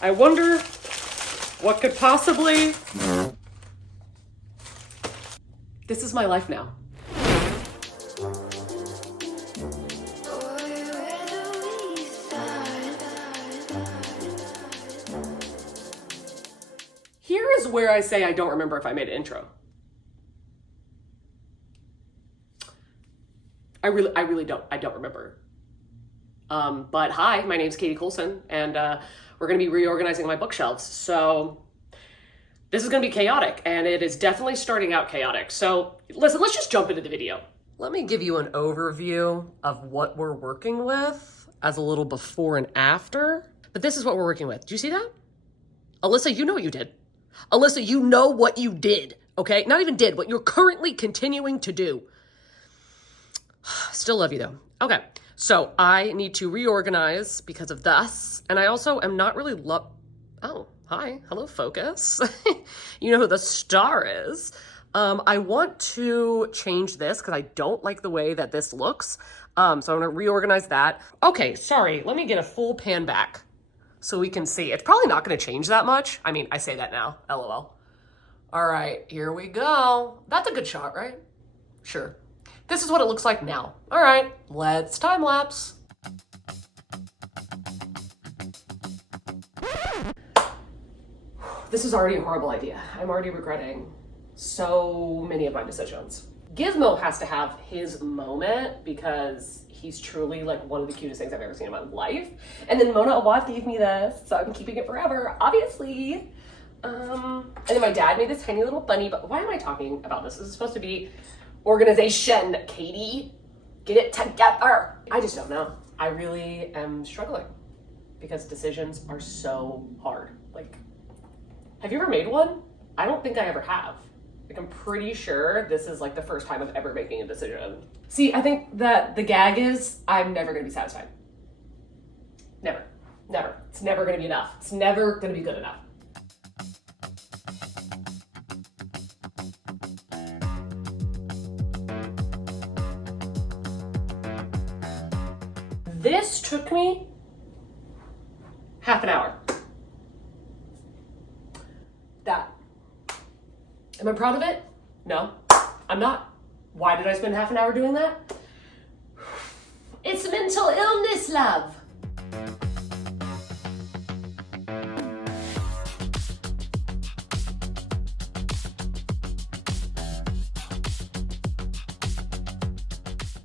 I wonder what could possibly... This is my life now. Here is where I say I don't remember if I made an intro. I really don't. I don't remember. But hi, my name's Katie Colson, and we're going to be reorganizing my bookshelves. So this is going to be chaotic, and it is definitely starting out chaotic. So listen, let's just jump into the video. Let me give you an overview of what we're working with as a little before and after. But this is what we're working with. Do you see that? Alyssa, you know what you did. Alyssa, you know what you did, okay? Not even did, what you're currently continuing to do. Still love you though. Okay, so I need to reorganize because of this. And I also am not really oh, hi, hello, focus. You know who the star is. I want to change this because I don't like the way that this looks. So I'm gonna reorganize that. Okay, sorry, let me get a full pan back so we can see. It's probably not gonna change that much. I mean, I say that now, LOL. All right, here we go. That's a good shot, right? Sure. This is what it looks like now. All right, let's time lapse. This is already a horrible idea. I'm already regretting so many of my decisions. Gizmo has to have his moment because he's truly like one of the cutest things I've ever seen in my life. And then Mona Awad gave me this, so I'm keeping it forever, obviously. And then my dad made this tiny little bunny, but why am I talking about this? This is supposed to be organization, Katie. Get it together. I just don't know. I really am struggling because decisions are so hard. Like, have you ever made one? I don't think I ever have. Like, I'm pretty sure this is like the first time I'm ever making a decision. See, I think that the gag is I'm never gonna be satisfied. Never, never. It's never gonna be enough. It's never gonna be good enough. This took me half an hour. That. Am I proud of it? No, I'm not. Why did I spend half an hour doing that? It's mental illness, love.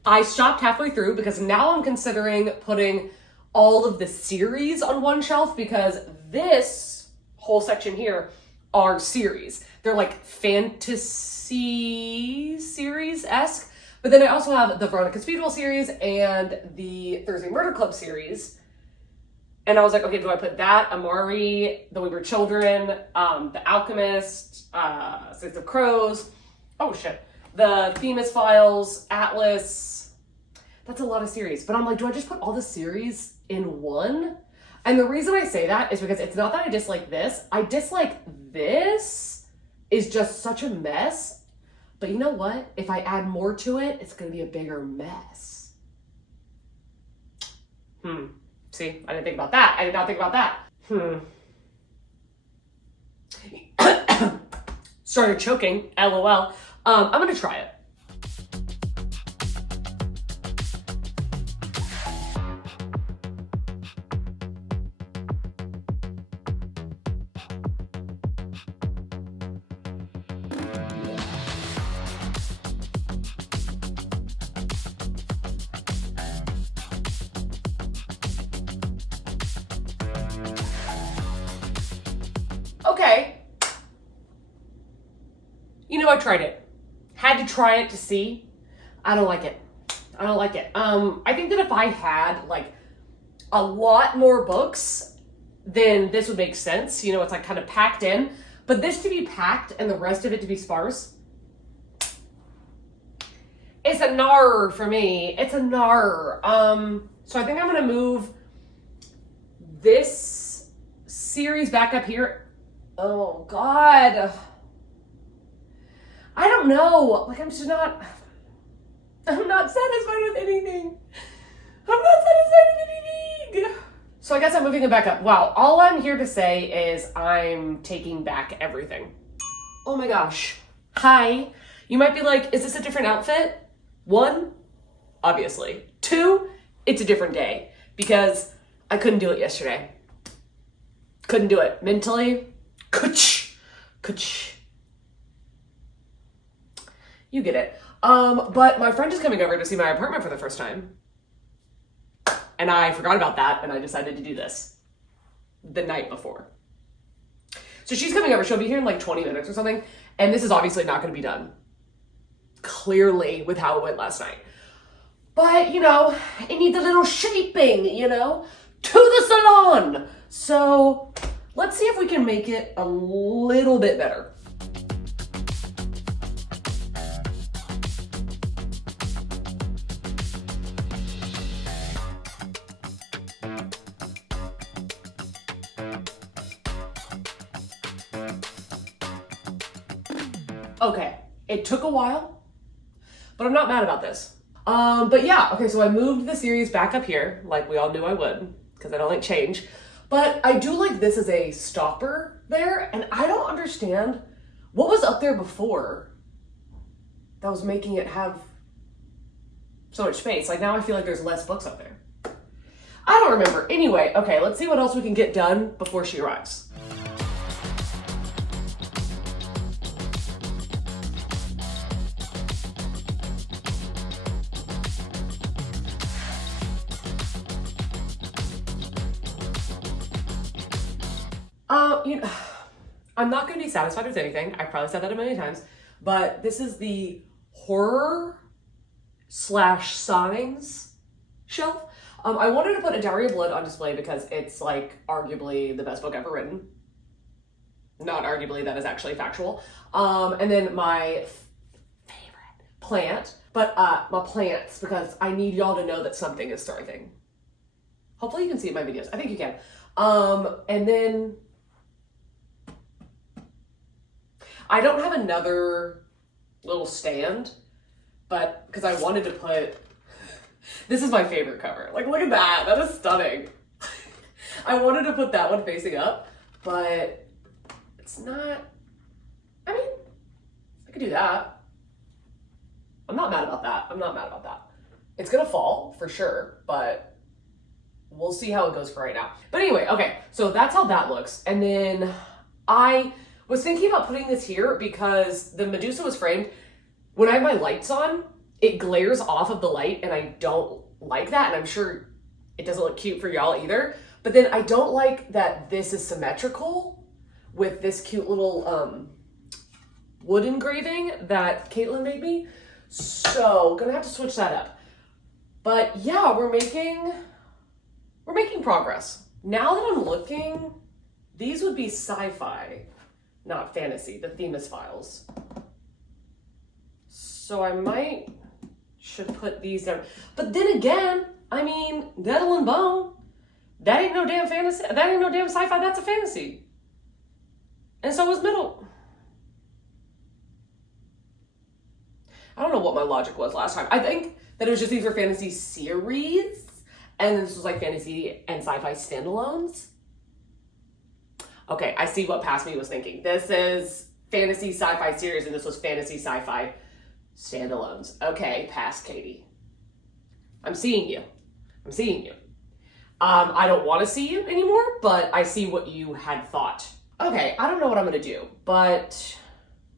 I stopped halfway through because now I'm considering putting all of the series on one shelf because this whole section here are series. They're like fantasy series-esque, but then I also have the Veronica Speedwell series and the Thursday Murder Club series. And I was like, okay, do I put that, Amari, The We Were Children, The Alchemist, Six of Crows, oh shit, The Themis Files, Atlas. That's a lot of series. But I'm like, do I just put all the series in one? And the reason I say that is because it's not that I dislike this. I dislike this is just such a mess. But you know what? If I add more to it, it's going to be a bigger mess. See, I didn't think about that. I did not think about that. Started choking, LOL. I'm going to try it. Okay. You know, I tried it. Had to try it to see. I don't like it. I don't like it. I think that if I had like a lot more books, then this would make sense. You know, it's like kind of packed in. But this to be packed and the rest of it to be sparse, it's a nar for me. It's a nar. So I think I'm gonna move this series back up here. Oh God. I don't know. Like I'm not satisfied with anything. I'm not satisfied with anything. So I guess I'm moving it back up. Wow, all I'm here to say is I'm taking back everything. Oh my gosh. Hi. You might be like, is this a different outfit? 1, obviously. 2, it's a different day because I couldn't do it yesterday. Couldn't do it mentally. You get it. But my friend is coming over to see my apartment for the first time. And I forgot about that, and I decided to do this the night before. So she's coming over. She'll be here in like 20 minutes or something. And this is obviously not going to be done clearly with how it went last night. But, you know, it needs a little shaping, you know, to the salon. So let's see if we can make it a little bit better. Okay, it took a while, but I'm not mad about this. But yeah, okay, so I moved the series back up here, like we all knew I would, because I don't like change. But I do like this as a stopper there, and I don't understand what was up there before that was making it have so much space. Like now I feel like there's less books up there. I don't remember. Anyway, okay, let's see what else we can get done before she arrives. You know, I'm not going to be satisfied with anything. I've probably said that a million times, but this is the horror / signs shelf. I wanted to put A Diary of Blood on display because it's like arguably the best book ever written. Not arguably, that is actually factual. And then my favorite plant, but my plants, because I need y'all to know that something is thriving. Hopefully you can see it in my videos. I think you can. And then I don't have another little stand, but because I wanted to put, this is my favorite cover. Like, look at that. That is stunning. I wanted to put that one facing up, but it's not, I mean, I could do that. I'm not mad about that. I'm not mad about that. It's gonna fall for sure, but we'll see how it goes for right now. But anyway, okay, so that's how that looks. And then I was thinking about putting this here because the Medusa was framed. When I have my lights on, it glares off of the light and I don't like that. And I'm sure it doesn't look cute for y'all either. But then I don't like that this is symmetrical with this cute little wood engraving that Caitlin made me. So gonna have to switch that up. But yeah, we're making progress. Now that I'm looking, these would be sci-fi, not fantasy. The theme is files. So I should put these down. But then again, I mean, Nettle and Bone, that ain't no damn fantasy. That ain't no damn sci-fi. That's a fantasy. And so is Middle. I don't know what my logic was last time. I think that it was just these were fantasy series, and this was like fantasy and sci-fi standalones. Okay, I see what past me was thinking. This is fantasy sci-fi series, and this was fantasy sci-fi standalones. Okay, past Katie. I'm seeing you. I'm seeing you. I don't want to see you anymore, but I see what you had thought. Okay, I don't know what I'm going to do, but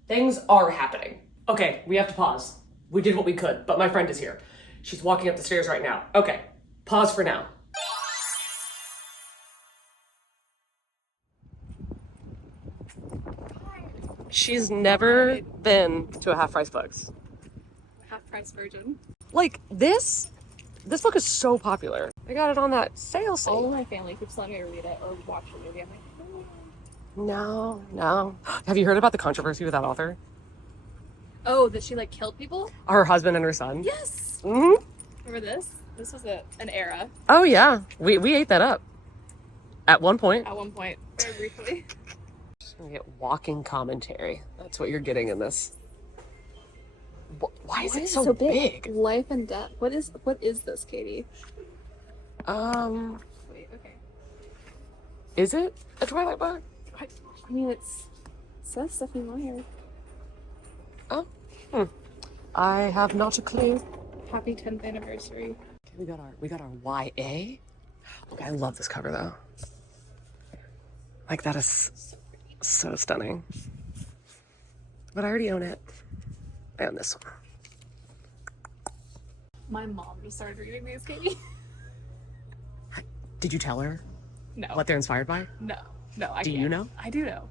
things are happening. Okay, we have to pause. We did what we could, but my friend is here. She's walking up the stairs right now. Okay, pause for now. She's never been to a half-price books. Half-price version. Like, this book is so popular. I got it on that sale site. All of my family keeps letting me read it or watch the movie. I'm like, No. Have you heard about the controversy with that author? oh, that she like killed people? Her husband and her son. Yes. Mm-hmm. Remember this? This was an era. Oh yeah, we ate that up. At one point. At one point, very briefly. Just gonna get walking commentary. That's what you're getting in this. Why is it so big? Life and death. What is this, Katie? Wait, okay. Is it a Twilight book? I mean, it says Stephanie Meyer. Oh. I have not a clue. Happy 10th anniversary. Okay, we got our YA. Okay, I love this cover though. Like that is so stunning. But I already own it. I own this one. My mom just started reading these, Katie. Did you tell her No. what they're inspired by? No, I Do can't. you know? I do know.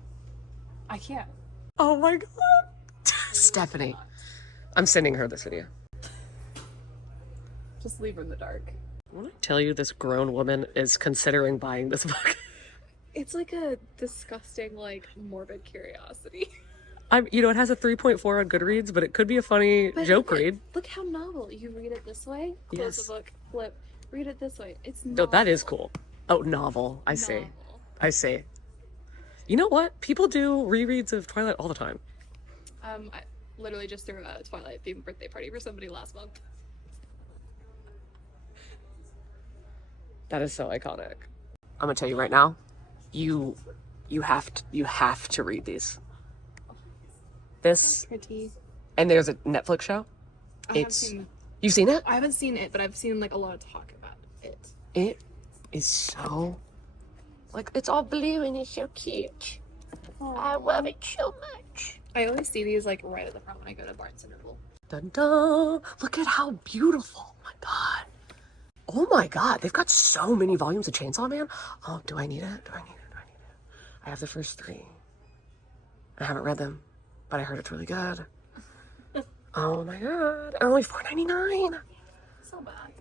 I can't. Oh my god. Stephanie. I'm sending her this video. Just leave her in the dark. When I tell you this grown woman is considering buying this book. It's like a disgusting, like, morbid curiosity. It has a 3.4 on Goodreads, but it could be a funny joke read. Look how novel. You read it this way, close Yes. the book, flip, read it this way. It's No, novel. that is cool. Oh, novel. I see. Novel. I see. You know what? People do rereads of Twilight all the time. I literally just threw a Twilight themed birthday party for somebody last month. That is so iconic. I'm gonna tell you right now, you have to read these. This, Pretty. and there's a Netflix show. You've seen it? I haven't seen it, but I've seen like a lot of talk about it. It is so it's all blue and it's so cute. I love it so much. I always see these like right at the front when I go to Barnes & Noble. Dun dun! Look at how beautiful! Oh my god! Oh my god! They've got so many volumes of Chainsaw Man. Oh, do I need it? I have the first 3. I haven't read them, but I heard it's really good. Oh my god! Only $4.99. So bad.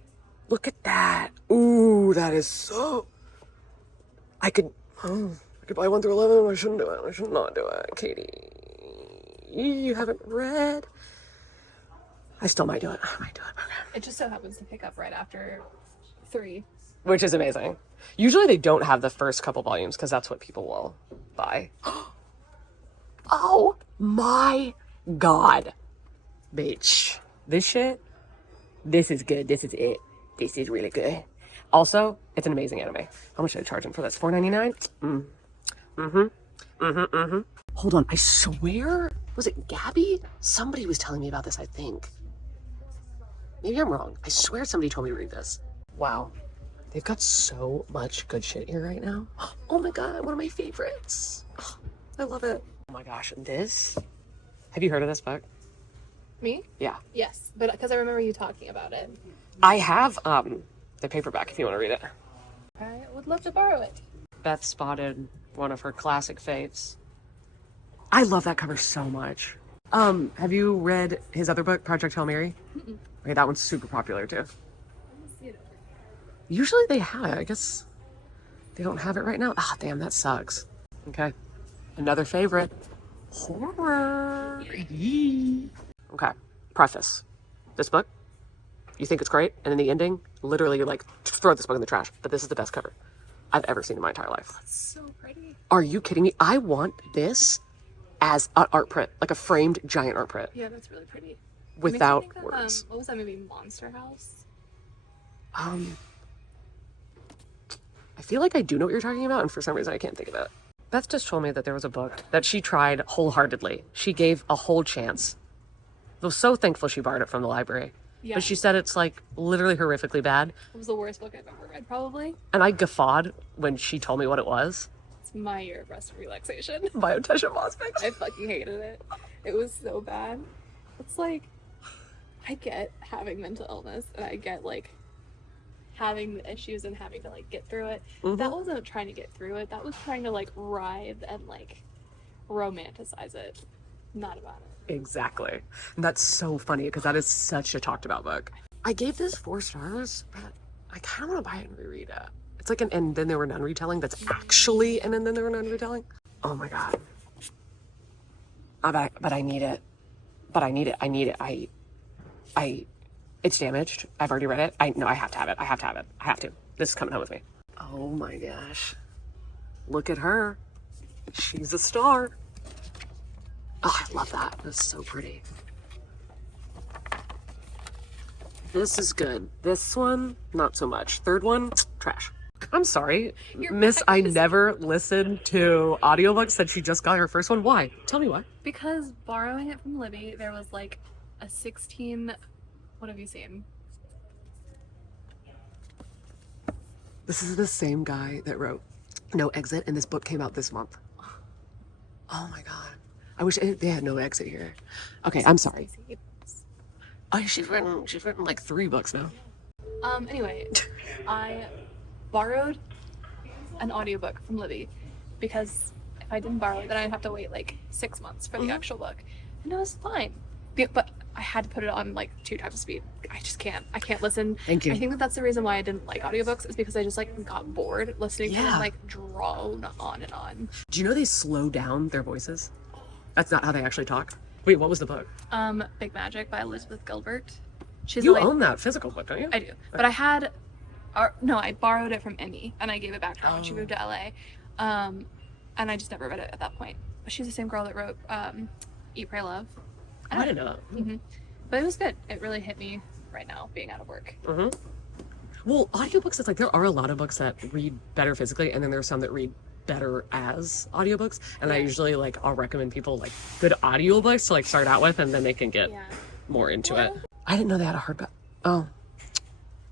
Look at that! Ooh, that is so. I could buy 1 through 11. I shouldn't do it. I should not do it, Katie. You haven't read. I still might do it. Okay. It just so happens to pick up right after 3. Which is amazing. Usually they don't have the first couple volumes because that's what people will buy. Oh my god. Bitch. This shit, this is good. This is it. This is really good. Also, it's an amazing anime. How much did I charge him for this? $4.99? Hold on, I swear, was it Gabby? Somebody was telling me about this, I think. Maybe I'm wrong. I swear somebody told me to read this. Wow. They've got so much good shit here right now. Oh my god, one of my favorites. Oh, I love it. Oh my gosh, this? Have you heard of this book? Me? Yeah. Yes, but because I remember you talking about it. I have the paperback if you want to read it. I would love to borrow it. Beth spotted one of her classic faves. I love that cover so much. Have you read his other book, Project Hail Mary? Mm-mm. Okay, that one's super popular too. I don't see it. Usually they have it. I guess they don't have it right now. Ah, damn, that sucks. Okay, another favorite. Horror. Okay, preface. This book, you think it's great, and in the ending, literally you're like, throw this book in the trash. But this is the best cover I've ever seen in my entire life. That's so pretty. Are you kidding me? I want this as an art print, like a framed giant art print. Yeah, that's really pretty. Without It makes me think of, words. what was that movie, Monster House? I feel like I do know what you're talking about, and for some reason I can't think of it. Beth just told me that there was a book that she tried wholeheartedly. She gave a whole chance. I was so thankful she borrowed it from the library. Yeah. But she said it's like literally horrifically bad. It was the worst book I've ever read, probably. And I guffawed when she told me what it was. It's My Year of Rest and Relaxation. By Tesha Mosvix. I fucking hated it. It was so bad. It's like, I get having mental illness, and I get like having the issues and having to like get through it. Mhm. That wasn't trying to get through it. That was trying to like writhe and like romanticize it. Not about it. Exactly. And that's so funny because that is such a talked about book. I gave this 4 stars, but I kind of want to buy it and reread it. It's like an And Then There Were None retelling that's actually an And Then There Were None retelling. Oh my god. But I need it. I need it. It's damaged. I've already read it. I have to have it. I have to. This is coming home with me. Oh my gosh. Look at her. She's a star. Oh, I love that. That's so pretty. This is good. This one, not so much. Third one, trash. I'm sorry, Your Miss, back I just- never listened to audiobooks. Said she just got her first one. Why? Tell me why. Because borrowing it from Libby, there was like a 16. What have you seen? This is the same guy that wrote No Exit, and this book came out this month. Oh my god. I wish they had No Exit here. Okay, I'm sorry. Oh, she's written like 3 books now. Anyway, I borrowed an audiobook from Libby because if I didn't borrow it, then I'd have to wait like 6 months for the actual book. And it was fine. But I had to put it on like 2 times speed. I just can't. I can't listen. Thank you. I think that that's the reason why I didn't like audiobooks is because I just like got bored listening to Yeah. them like drone on and on. Do you know they slow down their voices? That's not how they actually talk. Wait, what was the book? Big Magic by Elizabeth Gilbert. She's You a own that physical book, don't you? I do. But I had, no, I borrowed it from Emmy and I gave it back to her when she moved to LA. And I just never read it at that point. But she's the same girl that wrote Eat, Pray, Love. I didn't know that. But it was good. It really hit me right now being out of work. Well, audiobooks, it's like there are a lot of books that read better physically, and then there's some that read better as audiobooks. And I usually I'll recommend people like good audiobooks to like start out with, and then they can get more into it. I didn't know they had a hardback. Oh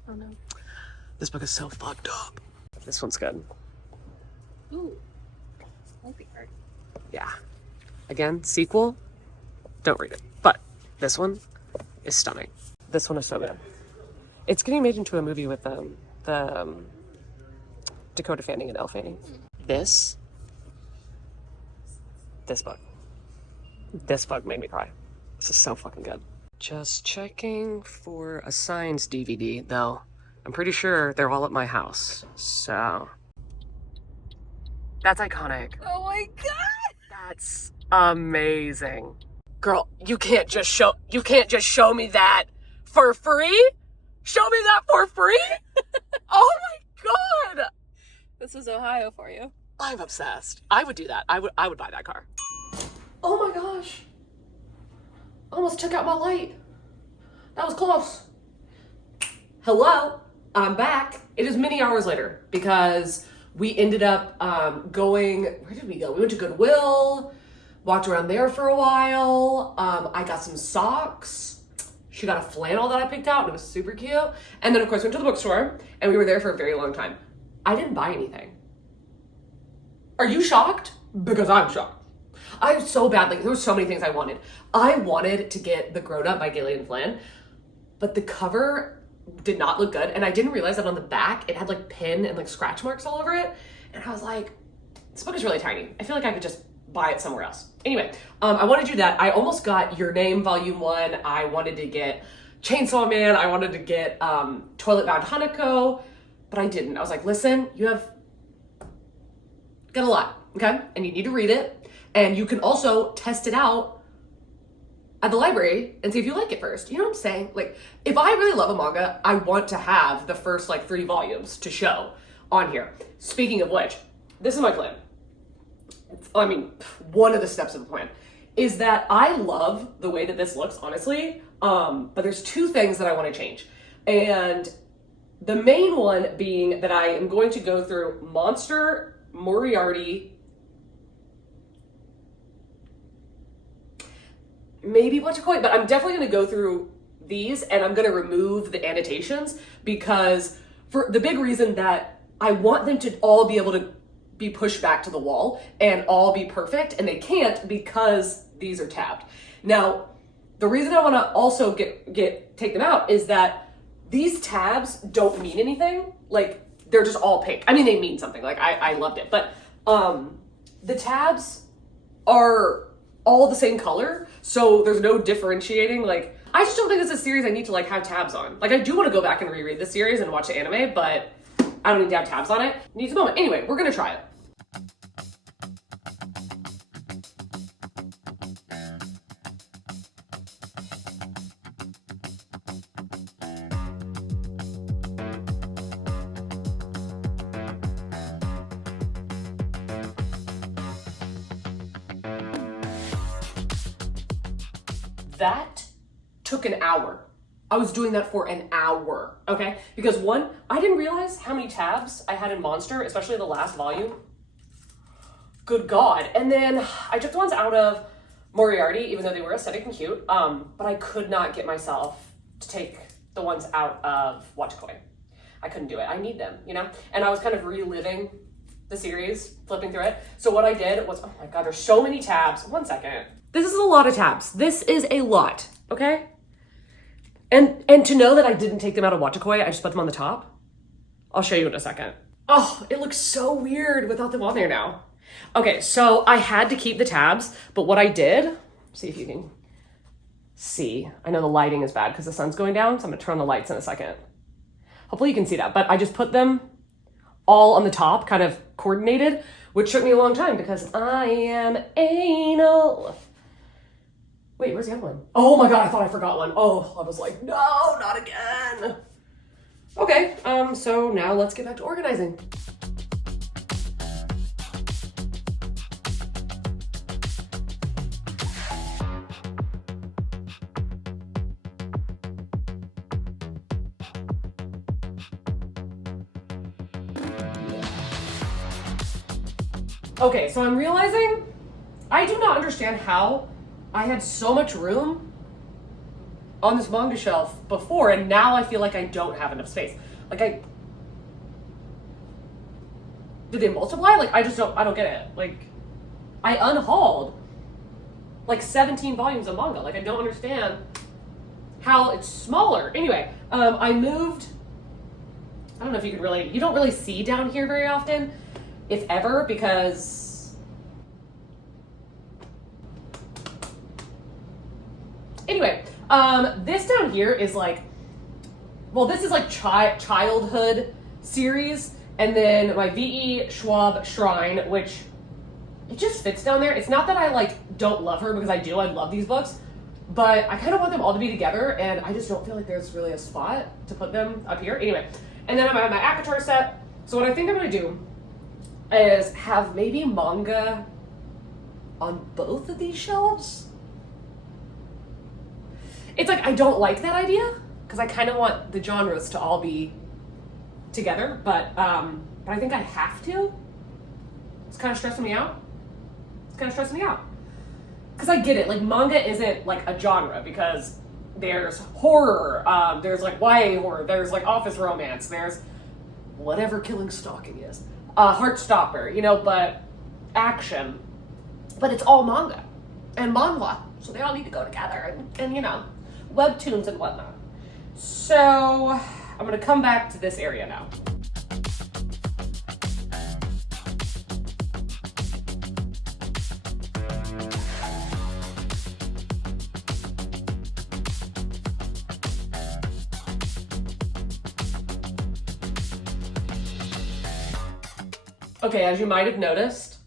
no. This book is so fucked up. This one's good. Ooh. Like the art. Yeah. Again, sequel. Don't read it. But this one is stunning. This one is so good. It's getting made into a movie with Dakota Fanning and Elle Fanning. This book made me cry. This is so fucking good. Just checking for a science DVD, though. I'm pretty sure they're all at my house. So that's iconic. Oh my god! That's amazing. Girl, you can't just show me that for free? Show me that for free? Oh my god. This is Ohio for you. I'm obsessed. I would do that. I would buy that car. Oh my gosh. Almost took out my light. That was close. Hello, I'm back. It is many hours later because we ended up going, where did we go? We went to Goodwill, walked around there for a while. I got some socks. She got a flannel that I picked out and it was super cute. And then of course went to the bookstore and we were there for a very long time. I didn't buy anything. Are you shocked? Because I'm shocked. I so badly, there were so many things I wanted. I wanted to get The Grown Up by Gillian Flynn, but the cover did not look good. And I didn't realize that on the back, it had like pin and like scratch marks all over it. And I was like, this book is really tiny. I feel like I could just buy it somewhere else. Anyway, I wanted to do that. I almost got Your Name Volume 1. I wanted to get Chainsaw Man. I wanted to get Toilet Bound Hanako, but I didn't. I was like, listen, you got a lot, okay? And you need to read it. And you can also test it out at the library and see if you like it first. You know what I'm saying? Like, if I really love a manga, I want to have the first like 3 volumes to show on here. Speaking of which, this is my plan. I mean, one of the steps of the plan is that I love the way that this looks, honestly. But there's 2 things that I want to change. And the main one being that I am going to go through Monster, Moriarty, maybe what to call it, but I'm definitely going to go through these and I'm going to remove the annotations because for the big reason that I want them to all be able to be pushed back to the wall and all be perfect, and they can't because these are tabbed. Now, the reason I want to also take them out is that these tabs don't mean anything. Like, they're just all pink. I mean, they mean something. Like, I loved it. But the tabs are all the same color, so there's no differentiating. Like, I just don't think it's a series I need to like have tabs on. Like, I do want to go back and reread the series and watch the anime, but I don't need to have tabs on it. It needs a moment. Anyway, we're gonna try it. That took an hour. I was doing that for an hour, okay? Because one, I didn't realize how many tabs I had in Monster, especially the last volume. Good God. And then I took the ones out of Moriarty, even though they were aesthetic and cute, but I could not get myself to take the ones out of Watakoi. I couldn't do it. I need them, you know? And I was kind of reliving the series, flipping through it. So what I did was, oh my God, there's so many tabs. One second. This is a lot of tabs. This is a lot, okay? And to know that I didn't take them out of Watakoi, I just put them on the top. I'll show you in a second. Oh, it looks so weird without them on there now. Okay, so I had to keep the tabs, but what I did, see if you can see. I know the lighting is bad because the sun's going down, so I'm gonna turn on the lights in a second. Hopefully you can see that, but I just put them all on the top, kind of coordinated, which took me a long time because I am anal. Wait, where's the other one? Oh my God, I thought I forgot one. Oh, I was like, no, not again. Okay, so now let's get back to organizing. Okay, so I'm realizing I do not understand how I had so much room on this manga shelf before, and now I feel like I don't have enough space. Like did they multiply? Like I don't get it. Like I unhauled like 17 volumes of manga. Like I don't understand how it's smaller. Anyway, I moved, I don't know if you don't really see down here very often, if ever, because anyway, this down here is like, well, this is like childhood series, and then my V.E. Schwab Shrine, which it just fits down there. It's not that I like don't love her, because I do. I love these books, but I kind of want them all to be together, and I just don't feel like there's really a spot to put them up here. Anyway, and then I have my ACOTAR set. So what I think I'm gonna do is have maybe manga on both of these shelves. It's like I don't like that idea because I kind of want the genres to all be together, but I think I have to. It's kind of stressing me out. Because I get it, like manga isn't like a genre, because there's horror, there's like YA horror, there's like office romance, there's whatever Killing Stalking is. Heartstopper, you know, but action. But it's all manga and manhwa, so they all need to go together, and you know, webtoons and whatnot. So I'm gonna come back to this area now. Okay, as you might have noticed,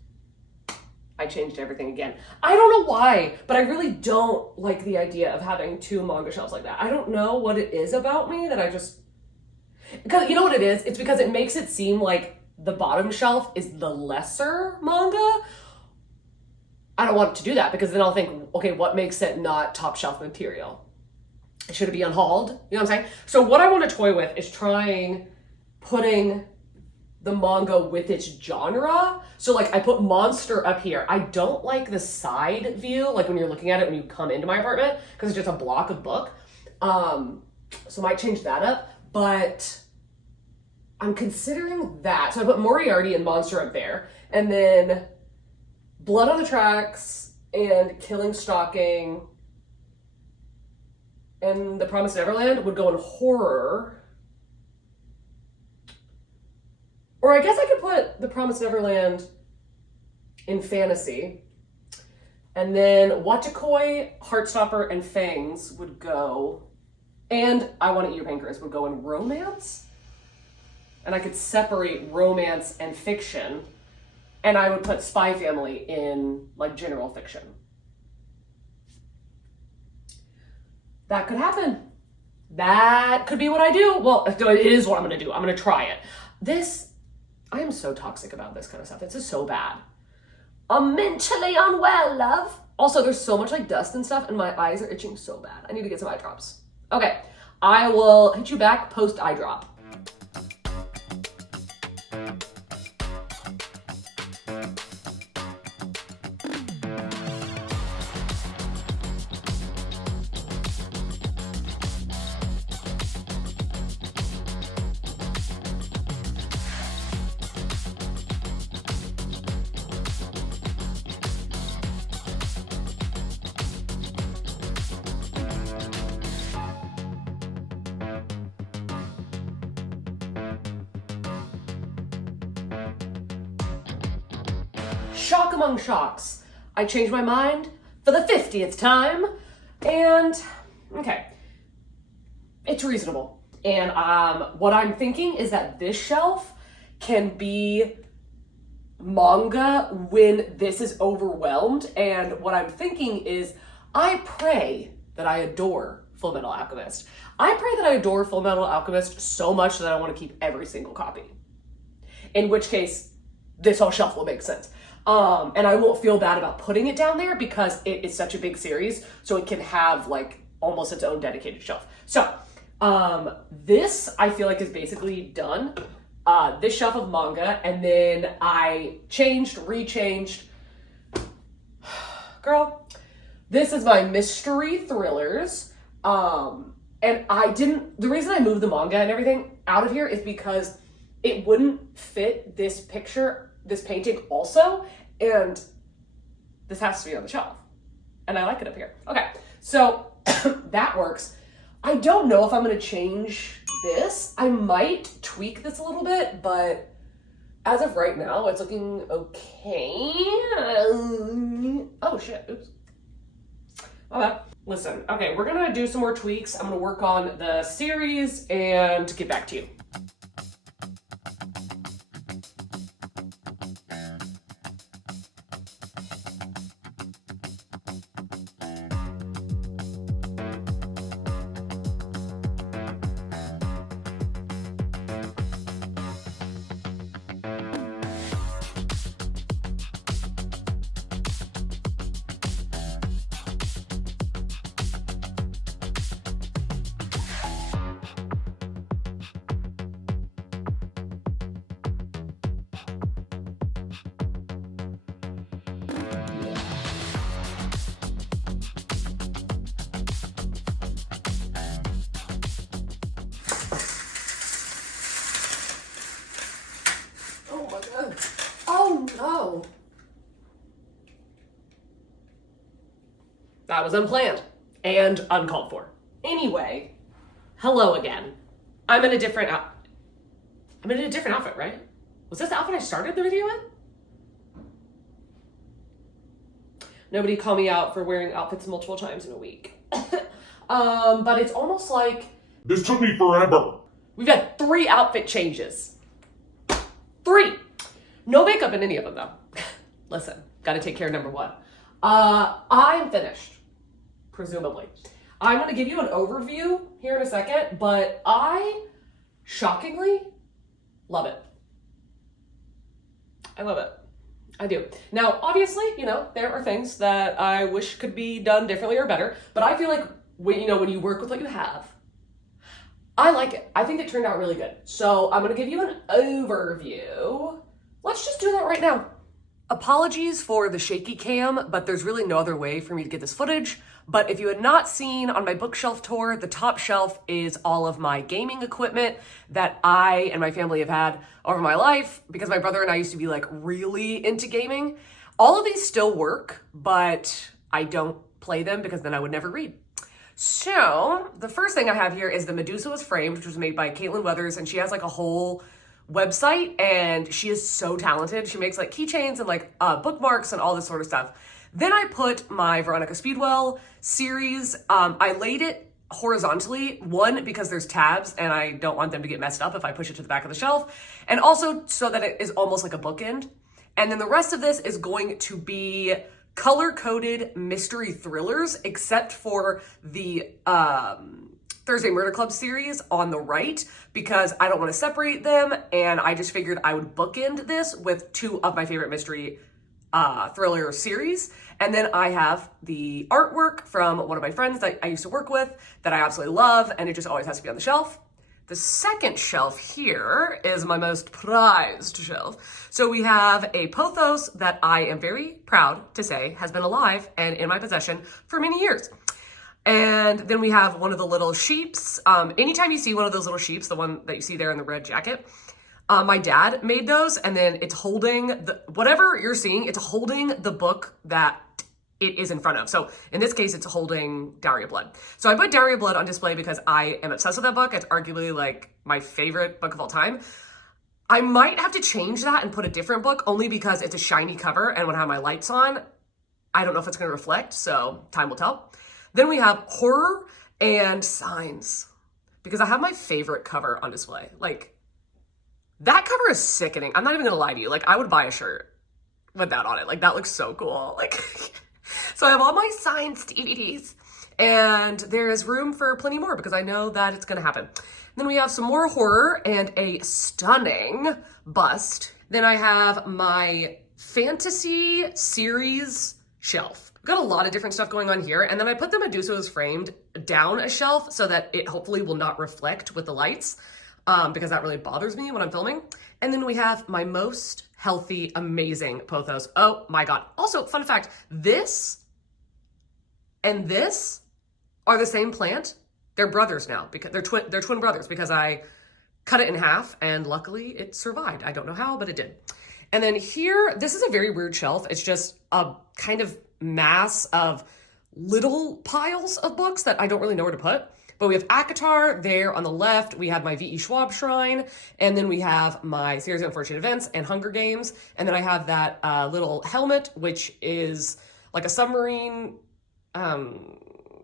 I changed everything again. I don't know why, but I really don't like the idea of having two manga shelves like that. I don't know what it is about me that because you know what it is? It's because it makes it seem like the bottom shelf is the lesser manga. I don't want to do that, because then I'll think, okay, what makes it not top shelf material? Should it be unhauled? You know what I'm saying? So what I want to toy with is trying putting the manga with its genre. So like I put Monster up here. I don't like the side view, like when you're looking at it when you come into my apartment, because it's just a block of book. So I might change that up, but I'm considering that. So I put Moriarty and Monster up there, and then Blood on the Tracks and Killing Stalking and The Promised Neverland would go in horror. Or I guess I could put The Promised Neverland in fantasy. And then Watakoi, Heartstopper, and Fangs would go, and I Want to Eat Your Pancreas would go in romance. And I could separate romance and fiction. And I would put Spy Family in like general fiction. That could happen. That could be what I do. Well, it is what I'm gonna do. I'm gonna try it. I am so toxic about this kind of stuff. It's just so bad. I'm mentally unwell, love. Also, there's so much like dust and stuff, and my eyes are itching so bad. I need to get some eye drops. Okay, I will hit you back post eye drop. Shock among shocks. I changed my mind for the 50th time. And, okay, it's reasonable. And what I'm thinking is that this shelf can be manga when this is overwhelmed. And what I'm thinking is, I pray that I adore Full Metal Alchemist. I pray that I adore Full Metal Alchemist so much that I want to keep every single copy. In which case, this whole shelf will make sense. And I won't feel bad about putting it down there because it is such a big series, so it can have like almost its own dedicated shelf. So this I feel like is basically done. This shelf of manga, and then I rechanged. Girl, this is my mystery thrillers. And the reason I moved the manga and everything out of here is because it wouldn't fit this painting also, and this has to be on the shelf. And I like it up here. Okay, so that works. I don't know if I'm gonna change this. I might tweak this a little bit, but as of right now, it's looking okay. Oh shit, oops. My bad. Listen, okay, we're gonna do some more tweaks. I'm gonna work on the series and get back to you. Oh no. That was unplanned and uncalled for. Anyway, hello again. I'm in a different outfit, right? Was this the outfit I started the video in? Nobody call me out for wearing outfits multiple times in a week. But it's almost like this took me forever. We've had 3 outfit changes. 3. No makeup in any of them, though. Listen, gotta take care of number 1. I'm finished, presumably. I'm gonna give you an overview here in a second, but I, shockingly, love it. I love it. I do. Now, obviously, there are things that I wish could be done differently or better, but I feel like when you work with what you have, I like it. I think it turned out really good. So I'm gonna give you an overview. Let's just do that right now. Apologies for the shaky cam, but there's really no other way for me to get this footage. But if you had not seen on my bookshelf tour, the top shelf is all of my gaming equipment that I and my family have had over my life, because my brother and I used to be like really into gaming. All of these still work, but I don't play them because then I would never read. So the first thing I have here is the Medusa Was Framed, which was made by Caitlin Weathers, and she has like a whole website, and she is so talented. She makes like keychains and like bookmarks and all this sort of stuff. Then I put my Veronica Speedwell series. I laid it horizontally, one, because there's tabs and I don't want them to get messed up if I push it to the back of the shelf, and also so that it is almost like a bookend. And then the rest of this is going to be color-coded mystery thrillers, except for the Thursday Murder Club series on the right, because I don't want to separate them, and I just figured I would bookend this with 2 of my favorite mystery thriller series. And then I have the artwork from one of my friends that I used to work with that I absolutely love, and it just always has to be on the shelf. The second shelf here is my most prized shelf. So we have a pothos that I am very proud to say has been alive and in my possession for many years. And then we have one of the little sheeps. Anytime you see one of those little sheeps, the one that you see there in the red jacket, my dad made those, and then it's holding whatever you're seeing, it's holding the book that it is in front of. So in this case, it's holding Diary of Blood. So I put Diary of Blood on display because I am obsessed with that book. It's arguably like my favorite book of all time. I might have to change that and put a different book only because it's a shiny cover, and when I have my lights on, I don't know if it's going to reflect, so time will tell. Then we have horror and signs, because I have my favorite cover on display. Like, that cover is sickening. I'm not even gonna lie to you. Like, I would buy a shirt with that on it. Like, that looks so cool. Like, so I have all my signs DVDs, and there is room for plenty more because I know that it's gonna happen. Then we have some more horror and a stunning bust. Then I have my fantasy series shelf. I've got a lot of different stuff going on here, and then I put the Medusa's framed down a shelf so that it hopefully will not reflect with the lights, because that really bothers me when I'm filming. And then we have my most healthy, amazing pothos. Oh my God. Also, fun fact, this and this are the same plant. They're brothers now, because they're twin brothers, because I cut it in half and luckily it survived. I don't know how, but it did. And then here, this is a very weird shelf. It's just a kind of mass of little piles of books that I don't really know where to put. But we have ACOTAR there on the left. We have my V.E. Schwab shrine. And then we have my Series of Unfortunate Events and Hunger Games. And then I have that little helmet, which is like a submarine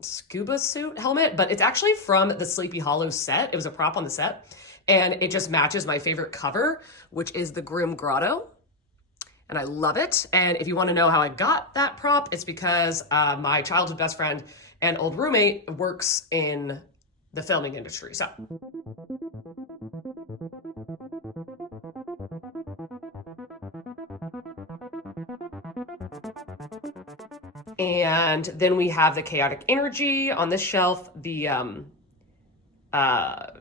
scuba suit helmet, but it's actually from the Sleepy Hollow set. It was a prop on the set. And it just matches my favorite cover, which is the Grim Grotto. And I love it. And if you want to know how I got that prop, it's because my childhood best friend and old roommate works in the filming industry. So. And then we have the Chaotic Energy on this shelf, the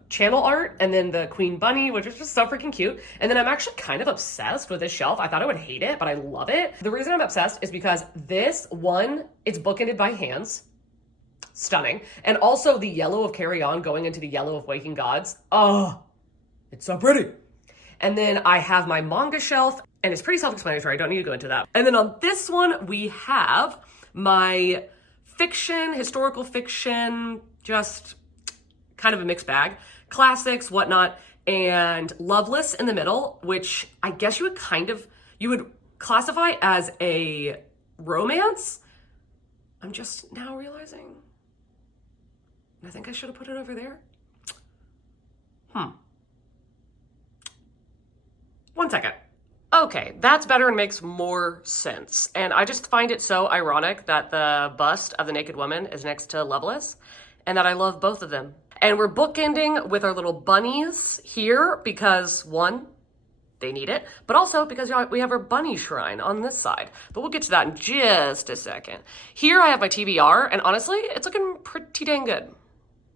channel art, and then the Queen Bunny, which is just so freaking cute. And then I'm actually kind of obsessed with this shelf. I thought I would hate it, but I love it. The reason I'm obsessed is because this one, it's bookended by hands. Stunning. And also the yellow of Carry On going into the yellow of Waking Gods. Oh, it's so pretty. And then I have my manga shelf, and it's pretty self-explanatory. I don't need to go into that. And then on this one, we have my fiction, historical fiction, just kind of a mixed bag. Classics, whatnot, and Loveless in the middle, which I guess you would classify as a romance. I'm just now realizing. I think I should have put it over there. 1 second. Okay, that's better and makes more sense. And I just find it so ironic that the bust of the naked woman is next to Loveless, and that I love both of them. And we're bookending with our little bunnies here because, one, they need it, but also because we have our bunny shrine on this side. But we'll get to that in just a second. Here I have my TBR, and honestly, it's looking pretty dang good.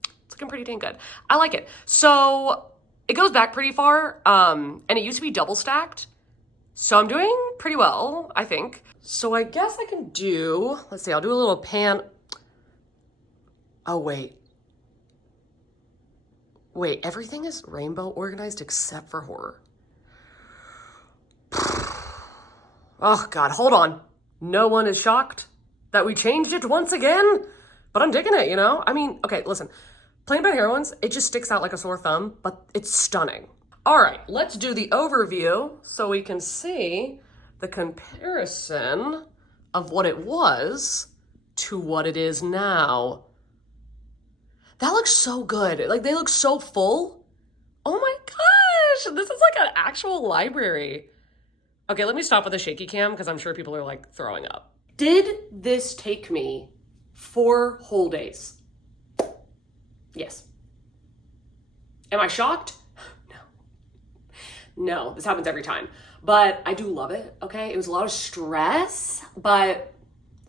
It's looking pretty dang good. I like it. So it goes back pretty far, and it used to be double stacked. So I'm doing pretty well, I think. So I guess I can do, let's see, I'll do a little pan. Oh, wait, everything is rainbow organized except for horror. Oh God, hold on. No one is shocked that we changed it once again, but I'm digging it, you know? I mean, okay, listen, Plain by Heroines, it just sticks out like a sore thumb, but it's stunning. All right, let's do the overview so we can see the comparison of what it was to what it is now. That looks so good. Like, they look so full. Oh my gosh, this is like an actual library. Okay, let me stop with the shaky cam because I'm sure people are like throwing up. Did this take me 4 whole days? Yes. Am I shocked? No, this happens every time. but I do love it, okay? It was a lot of stress, but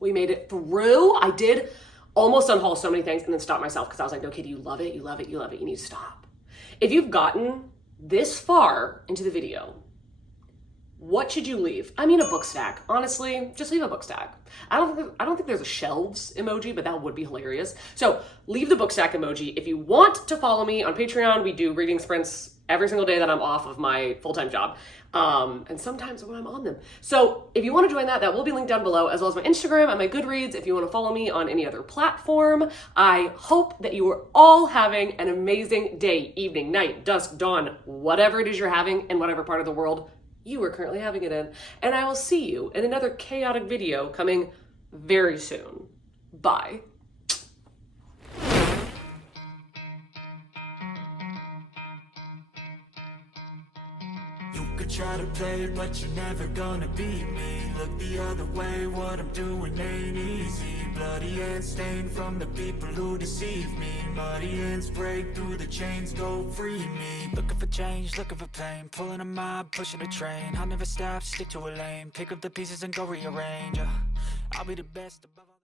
we made it through. I did almost unhaul so many things and then stop myself because I was like, no, Katie, you love it, you love it, you love it. You need to stop. If you've gotten this far into the video, what should you leave? I mean, a book stack. Honestly, just leave a book stack. I don't think there's a shelves emoji, but that would be hilarious. So leave the book stack emoji. If you want to follow me on Patreon, we do reading sprints every single day that I'm off of my full-time job. And sometimes when I'm on them. So if you want to join that, that will be linked down below, as well as my Instagram and my Goodreads if you want to follow me on any other platform. I hope that you are all having an amazing day, evening, night, dusk, dawn, whatever it is you're having in whatever part of the world you are currently having it in. And I will see you in another chaotic video coming very soon. Bye. You could try to play it, but you're never gonna beat me. Look the other way, what I'm doing ain't easy. Bloody hands stained from the people who deceive me. Muddy hands break through the chains, go free me. Looking for change, looking for pain. Pulling a mob, pushing a train. I'll never stop, stick to a lane. Pick up the pieces and go rearrange. I'll be the best above all.